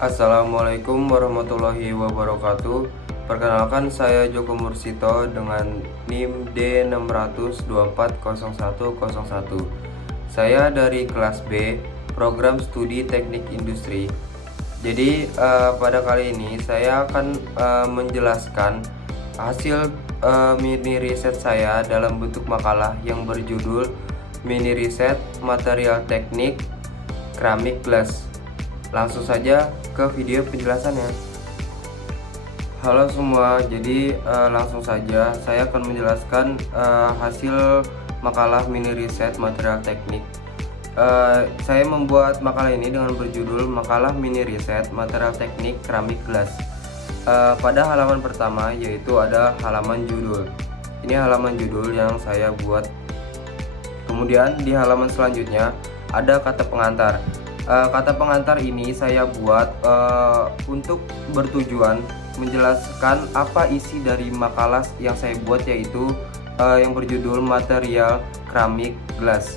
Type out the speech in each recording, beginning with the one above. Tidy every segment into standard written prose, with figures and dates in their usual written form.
Assalamualaikum warahmatullahi wabarakatuh. Perkenalkan, saya Joko Mursito dengan NIM D6240101. Saya dari kelas B, program studi teknik industri. Jadi pada kali ini saya akan menjelaskan hasil mini riset saya dalam bentuk makalah yang berjudul Mini Riset Material Teknik Keramik Glass. Langsung saja ke video penjelasannya. Halo semua, jadi langsung saja saya akan menjelaskan hasil makalah mini riset material teknik. Saya membuat makalah ini dengan berjudul Makalah Mini Riset Material Teknik Keramik Glass. Pada halaman pertama yaitu ada halaman judul. Ini halaman judul yang saya buat. Kemudian di halaman selanjutnya ada kata pengantar. Kata pengantar ini saya buat untuk bertujuan menjelaskan apa isi dari makalah yang saya buat, yaitu yang berjudul Material Keramik Glass.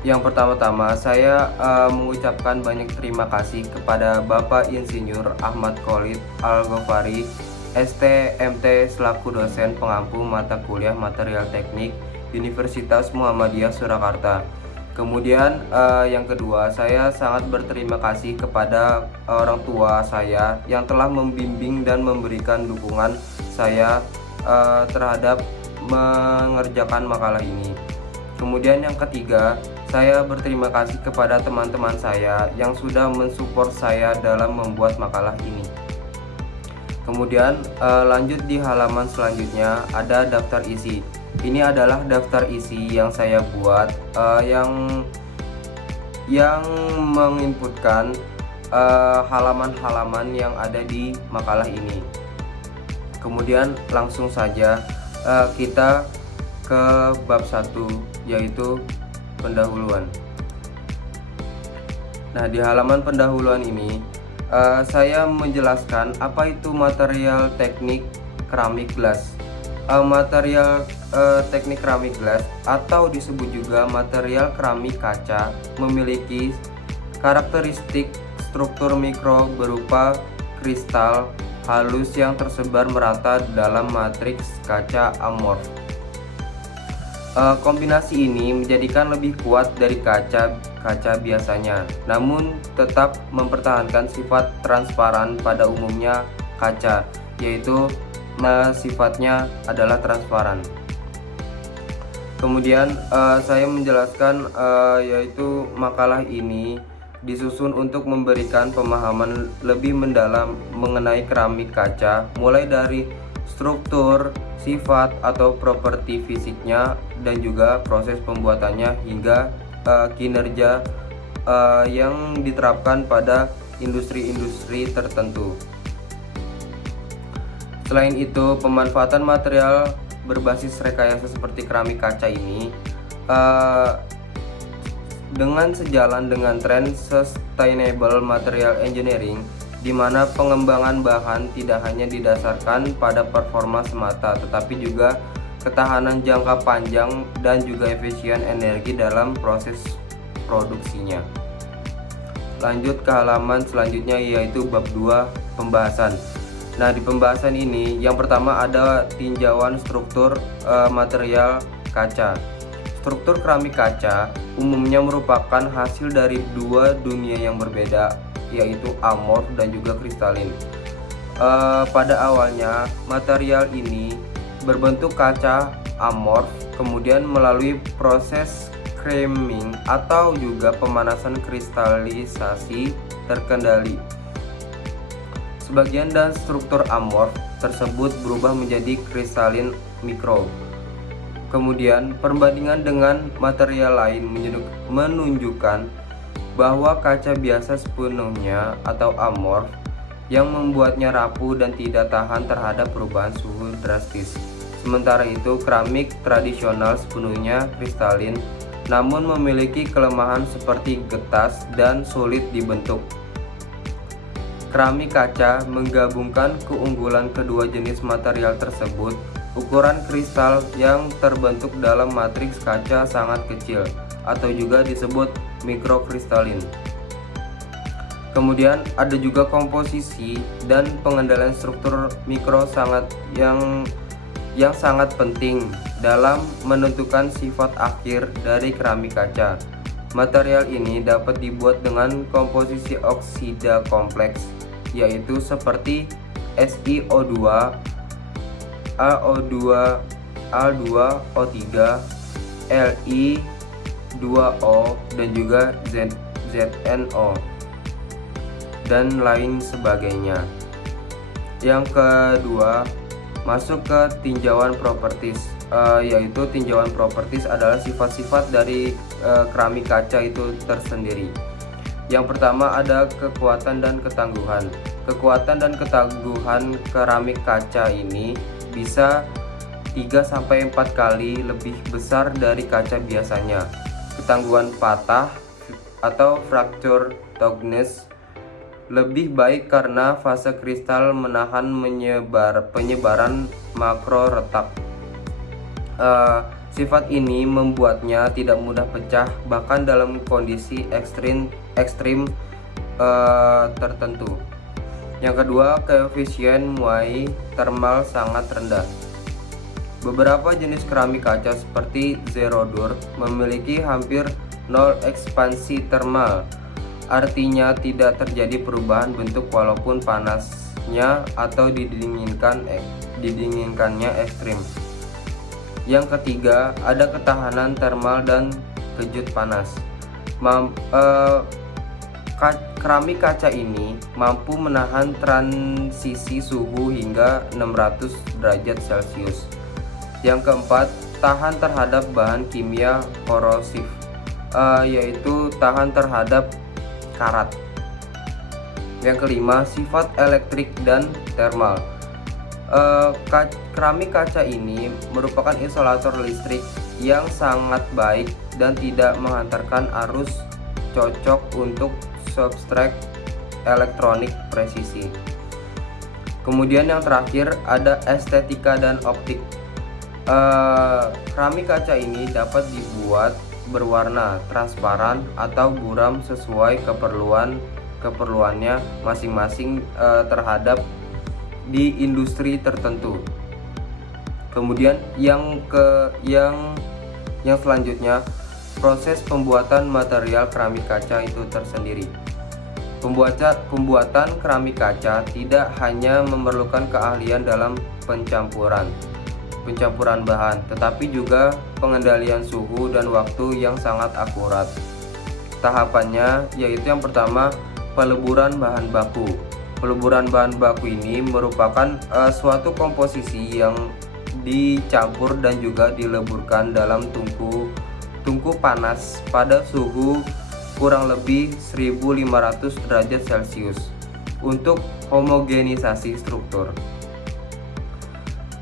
Yang pertama-tama saya mengucapkan banyak terima kasih kepada Bapak Insinyur Ahmad Khalid Al-Ghofari, ST.MT, selaku dosen pengampu mata kuliah Material Teknik Universitas Muhammadiyah Surakarta. Kemudian yang kedua, saya sangat berterima kasih kepada orang tua saya yang telah membimbing dan memberikan dukungan saya terhadap mengerjakan makalah ini. Kemudian yang ketiga, saya berterima kasih kepada teman-teman saya yang sudah mensupport saya dalam membuat makalah ini. Kemudian lanjut di halaman selanjutnya ada daftar isi. Ini adalah daftar isi yang saya buat yang menginputkan halaman-halaman yang ada di makalah ini. Kemudian langsung saja kita ke bab 1, yaitu pendahuluan. Nah, di halaman pendahuluan ini saya menjelaskan apa itu material teknik keramik glass. Material teknik keramik glass atau disebut juga material keramik kaca memiliki karakteristik struktur mikro berupa kristal halus yang tersebar merata dalam matriks kaca amorf. Kombinasi ini menjadikan lebih kuat dari kaca biasanya, namun tetap mempertahankan sifat transparan pada umumnya kaca, yaitu sifatnya adalah transparan. Kemudian saya menjelaskan yaitu makalah ini disusun untuk memberikan pemahaman lebih mendalam mengenai keramik kaca, mulai dari struktur, sifat atau properti fisiknya, dan juga proses pembuatannya hingga kinerja yang diterapkan pada industri-industri tertentu. Selain itu, pemanfaatan material berbasis rekayasa seperti keramik kaca ini dengan sejalan dengan tren sustainable material engineering, di mana pengembangan bahan tidak hanya didasarkan pada performa semata, tetapi juga ketahanan jangka panjang dan juga efisien energi dalam proses produksinya. Lanjut ke halaman selanjutnya, yaitu bab 2, pembahasan. Nah, di pembahasan ini yang pertama ada tinjauan struktur material kaca. Struktur keramik kaca umumnya merupakan hasil dari dua dunia yang berbeda, yaitu amorf dan juga kristalin. Pada awalnya material ini berbentuk kaca amorf, kemudian melalui proses creaming atau juga pemanasan kristalisasi terkendali. Sebagian dan struktur amorf tersebut berubah menjadi kristalin mikro. Kemudian perbandingan dengan material lain menunjukkan bahwa kaca biasa sepenuhnya atau amorf yang membuatnya rapuh dan tidak tahan terhadap perubahan suhu drastis. Sementara itu keramik tradisional sepenuhnya kristalin, namun memiliki kelemahan seperti getas dan sulit dibentuk. Keramik kaca menggabungkan keunggulan kedua jenis material tersebut. Ukuran kristal yang terbentuk dalam matriks kaca sangat kecil atau juga disebut mikrokristalin. Kemudian ada juga komposisi dan pengendalian struktur mikro yang sangat penting dalam menentukan sifat akhir dari keramik kaca. Material ini dapat dibuat dengan komposisi oksida kompleks, yaitu seperti SiO2, AO2, Al2O3, Li2O, dan juga ZnO, dan lain sebagainya. Yang kedua, masuk ke tinjauan properties, yaitu tinjauan properties adalah sifat-sifat dari keramik kaca itu tersendiri. Yang pertama ada kekuatan dan ketangguhan. Kekuatan dan ketangguhan keramik kaca ini bisa 3-4 kali lebih besar dari kaca biasanya. Ketangguhan patah atau fracture toughness lebih baik karena fase kristal menahan penyebaran makro retak. Sifat ini membuatnya tidak mudah pecah bahkan dalam kondisi ekstrim tertentu. Yang kedua, koefisien muai thermal sangat rendah. Beberapa jenis keramik kaca seperti Zero-Dur memiliki hampir 0 ekspansi thermal. Artinya tidak terjadi perubahan bentuk walaupun panasnya atau didinginkannya ekstrim. Yang ketiga, ada ketahanan thermal dan kejut panas. Keramik kaca ini mampu menahan transisi suhu hingga 600 derajat Celcius. Yang keempat, tahan terhadap bahan kimia korosif, yaitu tahan terhadap karat. Yang kelima, sifat elektrik dan termal. Keramik kaca ini merupakan isolator listrik yang sangat baik dan tidak menghantarkan arus, cocok untuk substrak elektronik presisi. Kemudian yang terakhir ada estetika dan optik. Keramik kaca ini dapat dibuat berwarna transparan atau buram sesuai keperluannya masing-masing terhadap di industri tertentu. Kemudian yang selanjutnya, proses pembuatan material keramik kaca itu tersendiri. Pembuatan keramik kaca tidak hanya memerlukan keahlian dalam pencampuran bahan, tetapi juga pengendalian suhu dan waktu yang sangat akurat. Tahapannya yaitu yang pertama, peleburan bahan baku. Peleburan bahan baku ini merupakan suatu komposisi yang dicampur dan juga dileburkan dalam tungku panas pada suhu kurang lebih 1500 derajat Celcius untuk homogenisasi struktur.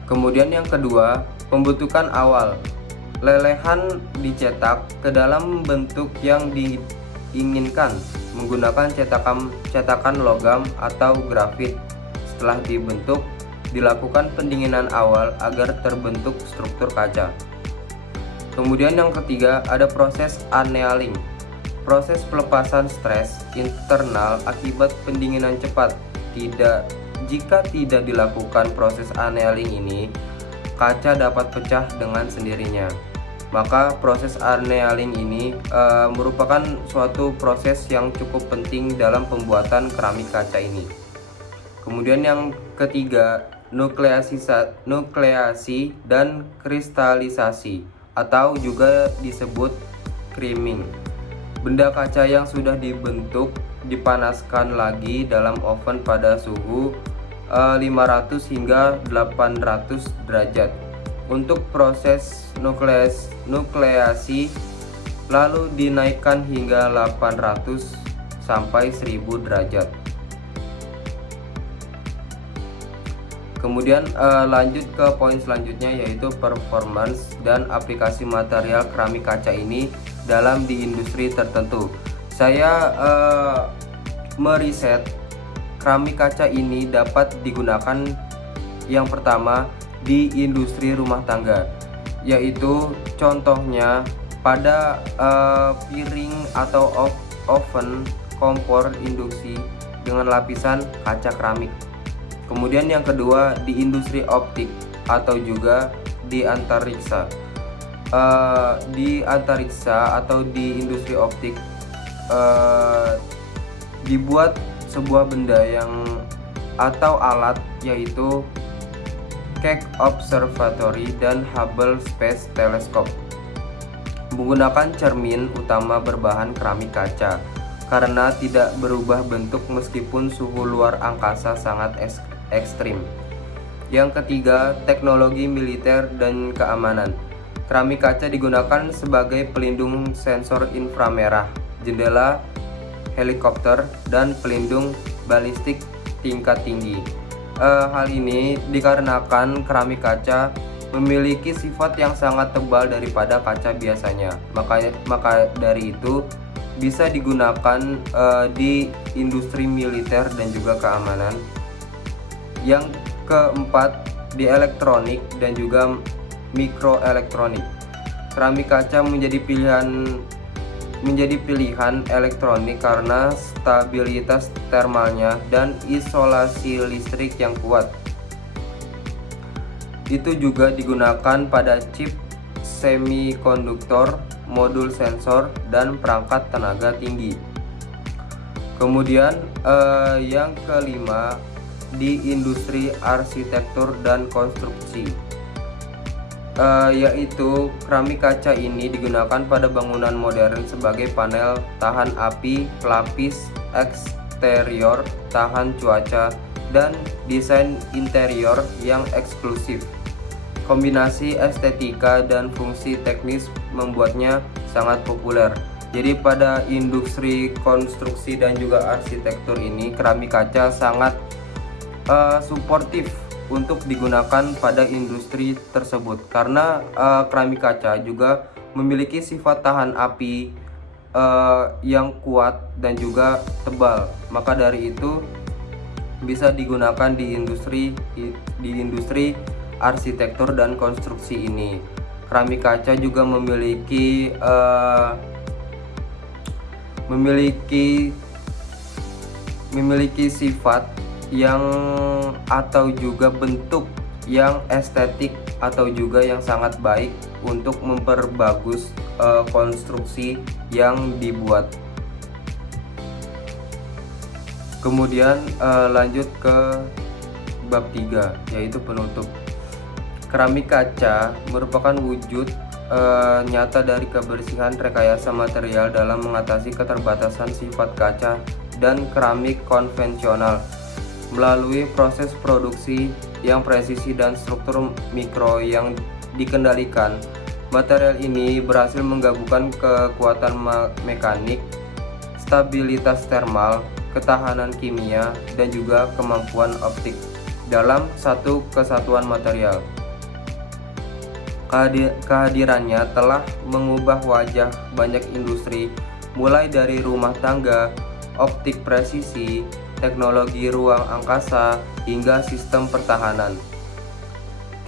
Kemudian yang kedua, pembentukan awal. Lelehan dicetak ke dalam bentuk yang diinginkan menggunakan cetakan logam atau grafit. Setelah dibentuk, dilakukan pendinginan awal agar terbentuk struktur kaca. Kemudian yang ketiga, ada proses annealing. Proses pelepasan stres internal akibat pendinginan cepat. Jika tidak dilakukan proses annealing ini, kaca dapat pecah dengan sendirinya. Maka proses annealing ini merupakan suatu proses yang cukup penting dalam pembuatan keramik kaca ini. Kemudian yang ketiga, nukleasi dan kristalisasi atau juga disebut creaming. Benda kaca yang sudah dibentuk dipanaskan lagi dalam oven pada suhu 500 hingga 800 derajat untuk proses nukleasi, lalu dinaikkan hingga 800 sampai 1000 derajat. Kemudian lanjut ke poin selanjutnya, yaitu performance dan aplikasi material keramik kaca ini dalam di industri tertentu. Saya meriset keramik kaca ini dapat digunakan yang pertama di industri rumah tangga, yaitu contohnya pada piring atau oven kompor induksi dengan lapisan kaca keramik. Kemudian yang kedua di industri optik atau juga di antariksa. Di antariksa atau di industri optik dibuat sebuah benda yang atau alat yaitu Keck Observatory dan Hubble Space Telescope menggunakan cermin utama berbahan keramik kaca karena tidak berubah bentuk meskipun suhu luar angkasa sangat ekstrim. Yang ketiga, teknologi militer dan keamanan. Keramik kaca digunakan sebagai pelindung sensor inframerah, jendela helikopter, dan pelindung balistik tingkat tinggi. Hal ini dikarenakan keramik kaca memiliki sifat yang sangat tebal daripada kaca biasanya. Maka dari itu bisa digunakan di industri militer dan juga keamanan. Yang keempat, di elektronik dan juga mikroelektronik. Keramik kaca menjadi pilihan elektronik karena stabilitas termalnya dan isolasi listrik yang kuat. Itu juga digunakan pada chip semikonduktor, modul sensor, dan perangkat tenaga tinggi. Kemudian yang kelima, di industri arsitektur dan konstruksi, yaitu keramik kaca ini digunakan pada bangunan modern sebagai panel tahan api, pelapis eksterior tahan cuaca, dan desain interior yang eksklusif. Kombinasi estetika dan fungsi teknis membuatnya sangat populer. Jadi pada industri konstruksi dan juga arsitektur ini keramik kaca sangat suportif untuk digunakan pada industri tersebut karena keramik kaca juga memiliki sifat tahan api yang kuat dan juga tebal. Maka dari itu bisa digunakan di industri arsitektur dan konstruksi ini. Keramik kaca juga memiliki sifat yang atau juga bentuk yang estetik atau juga yang sangat baik untuk memperbagus konstruksi yang dibuat. Kemudian lanjut ke bab 3, yaitu penutup. Keramik kaca merupakan wujud nyata dari kebersihan rekayasa material dalam mengatasi keterbatasan sifat kaca dan keramik konvensional melalui proses produksi yang presisi dan struktur mikro yang dikendalikan. Material ini berhasil menggabungkan kekuatan mekanik, stabilitas termal, ketahanan kimia, dan juga kemampuan optik dalam satu kesatuan material. Kehadirannya telah mengubah wajah banyak industri, mulai dari rumah tangga, optik presisi, teknologi ruang angkasa, hingga sistem pertahanan.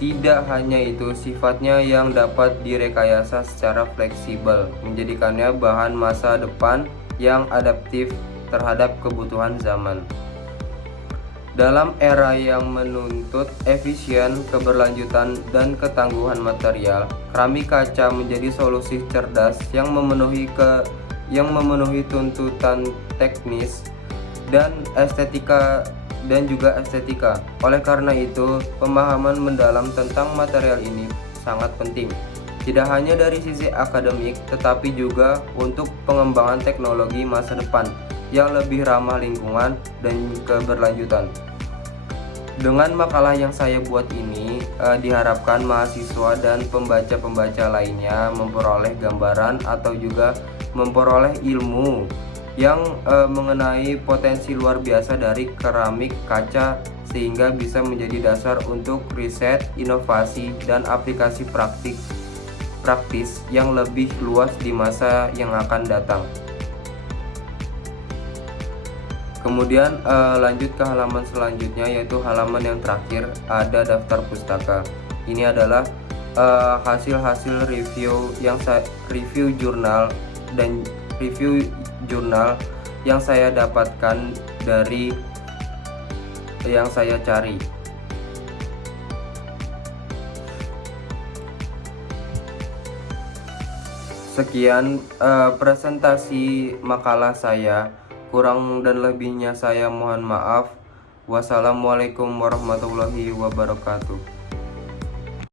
Tidak hanya itu, sifatnya yang dapat direkayasa secara fleksibel, menjadikannya bahan masa depan yang adaptif terhadap kebutuhan zaman. Dalam era yang menuntut efisien, keberlanjutan, dan ketangguhan material, keramik kaca menjadi solusi cerdas yang memenuhi tuntutan teknis dan estetika. Oleh karena itu, pemahaman mendalam tentang material ini sangat penting, tidak hanya dari sisi akademik, tetapi juga untuk pengembangan teknologi masa depan yang lebih ramah lingkungan dan keberlanjutan. Dengan makalah yang saya buat ini, diharapkan mahasiswa dan pembaca-pembaca lainnya memperoleh gambaran atau juga memperoleh ilmu yang mengenai potensi luar biasa dari keramik kaca, sehingga bisa menjadi dasar untuk riset, inovasi, dan aplikasi praktis yang lebih luas di masa yang akan datang. Kemudian lanjut ke halaman selanjutnya, yaitu halaman yang terakhir, ada daftar pustaka. Ini adalah hasil-hasil review jurnal yang saya dapatkan dari yang saya cari. Sekian presentasi makalah saya. Kurang dan lebihnya saya mohon maaf. Wassalamualaikum warahmatullahi wabarakatuh.